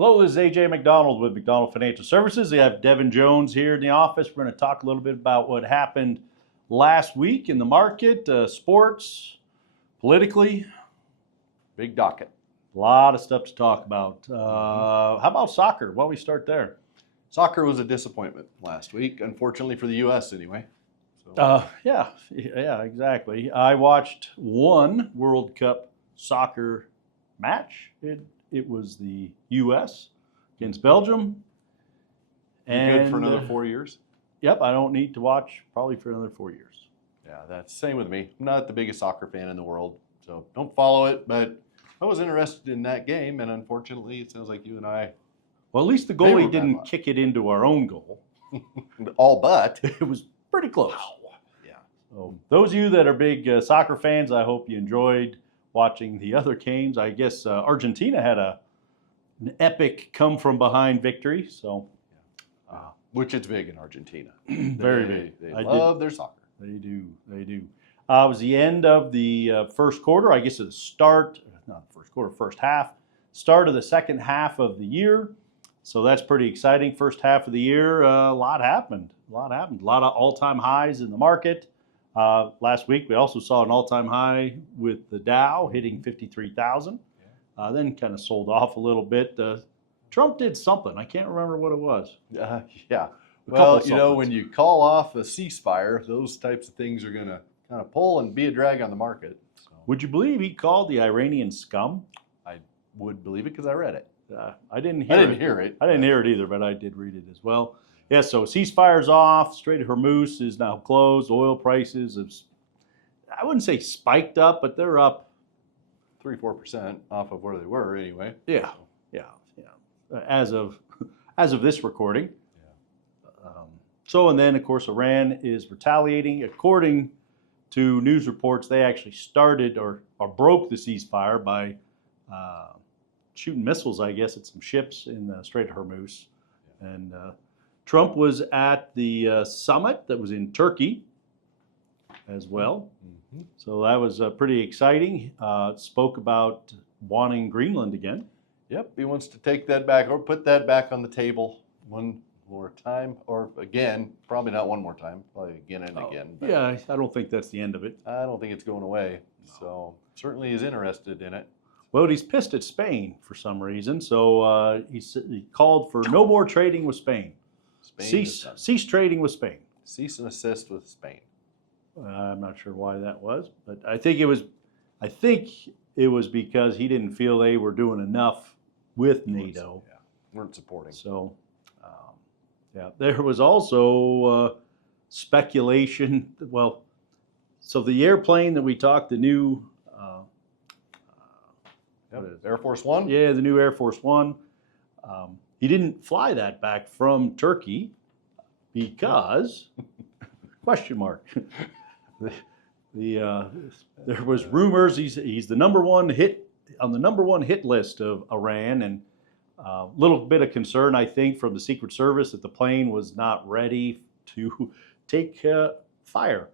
Hello, this is AJ Macdonald with Macdonald Financial Services. We have Devin Jones here in the office. We're going to talk a little bit about what happened last week in the market, sports, politically. Big docket. A lot of stuff to talk about. How about soccer? Why don't we start there? Soccer was a disappointment last week, unfortunately for the U.S. anyway. So. Yeah, exactly. I watched one World Cup soccer match. It was the U.S. against Belgium. And good for another 4 years? Yep, I don't need to watch probably for another 4 years. Yeah, that's the same with me. I'm not the biggest soccer fan in the world, so don't follow it, but I was interested in that game, and unfortunately, it sounds like you and I... Well, at least the goalie didn't kick it into our own goal. All but. It was pretty close. Wow. Yeah. So those of you that are big soccer fans, I hope you enjoyed watching the other games. I guess Argentina had an epic come-from-behind victory. So, which it's big in Argentina. Very big. They love their soccer. They do. It was the end of the first quarter. I guess at the start, not first quarter, first half. Start of the second half of the year. So that's pretty exciting. First half of the year, a lot happened. A lot of all-time highs in the market. Last week, we also saw an all-time high with the Dow hitting 53,000. Then kind of sold off a little bit. Trump did something. I can't remember what it was. Yeah. Well, you know, when you call off a ceasefire, those types of things are going to kind of pull and be a drag on the market. So. Would you believe he called the Iranian scum? I would believe it because I read it. I didn't hear it. I didn't hear it either, but I did read it as well. Yeah, so ceasefire's off. Strait of Hormuz is now closed. Oil prices have, I wouldn't say spiked up, but they're up 3-4% off of where they were anyway. Yeah. As of this recording. Yeah. So, and then of course Iran is retaliating. According to news reports, they actually started or broke the ceasefire by shooting missiles, I guess, at some ships in the Strait of Hormuz. Yeah. And Trump was at the summit that was in Turkey as well. Mm-hmm. So that was pretty exciting. Spoke about wanting Greenland again. Yep, he wants to take that back or put that back on the table one more time, or again, probably not one more time, probably again and again. But yeah, I don't think that's the end of it. I don't think it's going away. No. So certainly he's interested in it. Well, he's pissed at Spain for some reason, so he called for no more trading with Spain. Cease trading with Spain. Cease and desist with Spain. I'm not sure why that was, but I think it was because he didn't feel they were doing enough with NATO. Yeah, weren't supporting. So, there was also speculation. Well, so the airplane that we talked, the new Air Force One? Yeah, the new Air Force One. He didn't fly that back from Turkey because, question mark, there was rumors he's the number one hit on the number one hit list of Iran, and a little bit of concern, I think, from the Secret Service that the plane was not ready to take fire.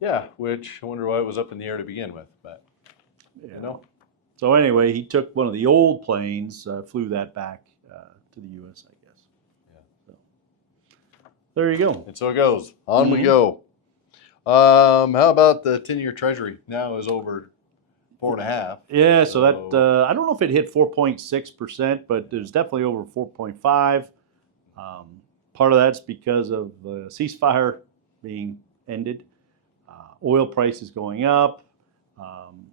Yeah, which I wonder why it was up in the air to begin with, but you know. So anyway, he took one of the old planes, flew that back to the U.S., I guess. Yeah. So, there you go. And so it goes. On we go. How about the 10-year Treasury? Now is over 4.5. Yeah, so that, I don't know if it hit 4.6%, but it was definitely over 4.5. Part of that's because of the ceasefire being ended, oil prices going up,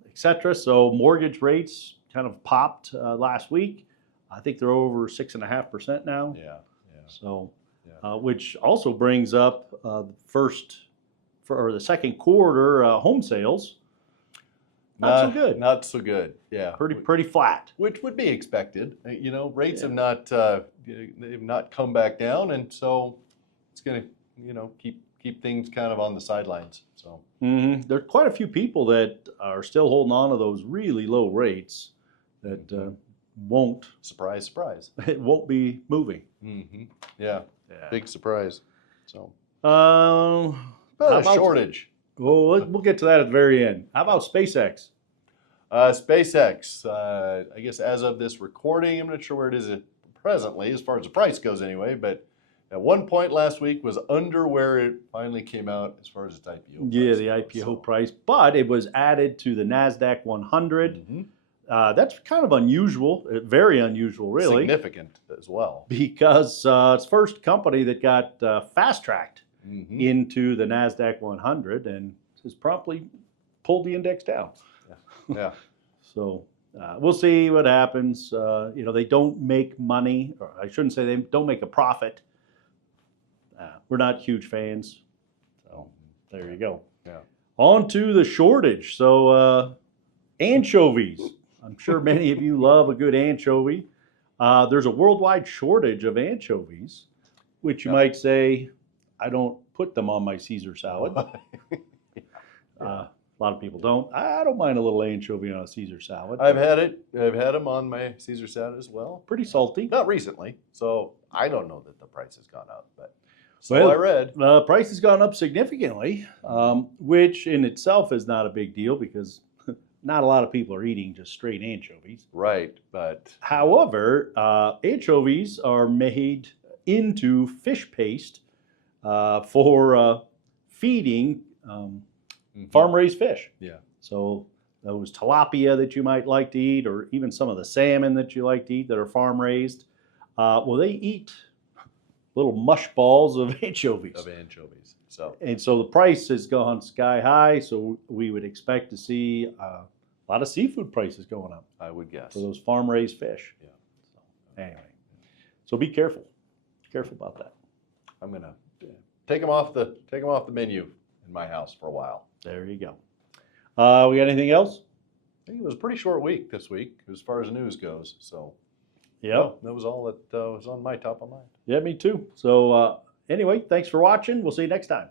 etc. So mortgage rates kind of popped last week. I think they're over 6.5% now. Yeah. So, which also brings up the second quarter home sales. Not so good. Not so good. Yeah. Pretty flat. Which would be expected. You know, rates have not come back down, and so it's going to keep things kind of on the sidelines. So there are quite a few people that are still holding on to those really low rates that won't. Surprise. It won't be moving. Mm-hmm. Yeah. Big surprise. So. About a shortage. Well, we'll get to that at the very end. How about SpaceX? SpaceX, I guess as of this recording, I'm not sure where it is presently as far as the price goes anyway, but at one point last week was under where it finally came out as far as its IPO price. Yeah, the IPO price, but it was added to the Nasdaq 100. Mm-hmm. That's kind of unusual, very unusual, really. Significant as well. Because it's the first company that got fast-tracked Mm-hmm. into the Nasdaq 100 and has promptly pulled the index down. Yeah. So we'll see what happens. You know, they don't make money, or I shouldn't say they don't make a profit. We're not huge fans. So there you go. Yeah. On to the shortage. So anchovies. I'm sure many of you love a good anchovy. There's a worldwide shortage of anchovies, which you might say, I don't put them on my Caesar salad. A lot of people don't. I don't mind a little anchovy on a Caesar salad. I've had it. I've had them on my Caesar salad as well. Pretty salty. Not recently, so I don't know that the price has gone up, but so I read. The price has gone up significantly, which in itself is not a big deal because not a lot of people are eating just straight anchovies. Right, but however, anchovies are made into fish paste for feeding farm-raised fish. Yeah. So those tilapia that you might like to eat, or even some of the salmon that you like to eat that are farm-raised, well, they eat little mush balls of anchovies. And so the price has gone sky high, so we would expect to see a lot of seafood prices going up. I would guess. For those farm-raised fish. Yeah. So, anyway, so be careful. Careful about that. I'm gonna take them off the menu in my house for a while. There you go. We got anything else? I think it was a pretty short week this week as far as news goes. So yeah, that was all that was on my top of mind. Yeah, me too. So anyway, thanks for watching. We'll see you next time.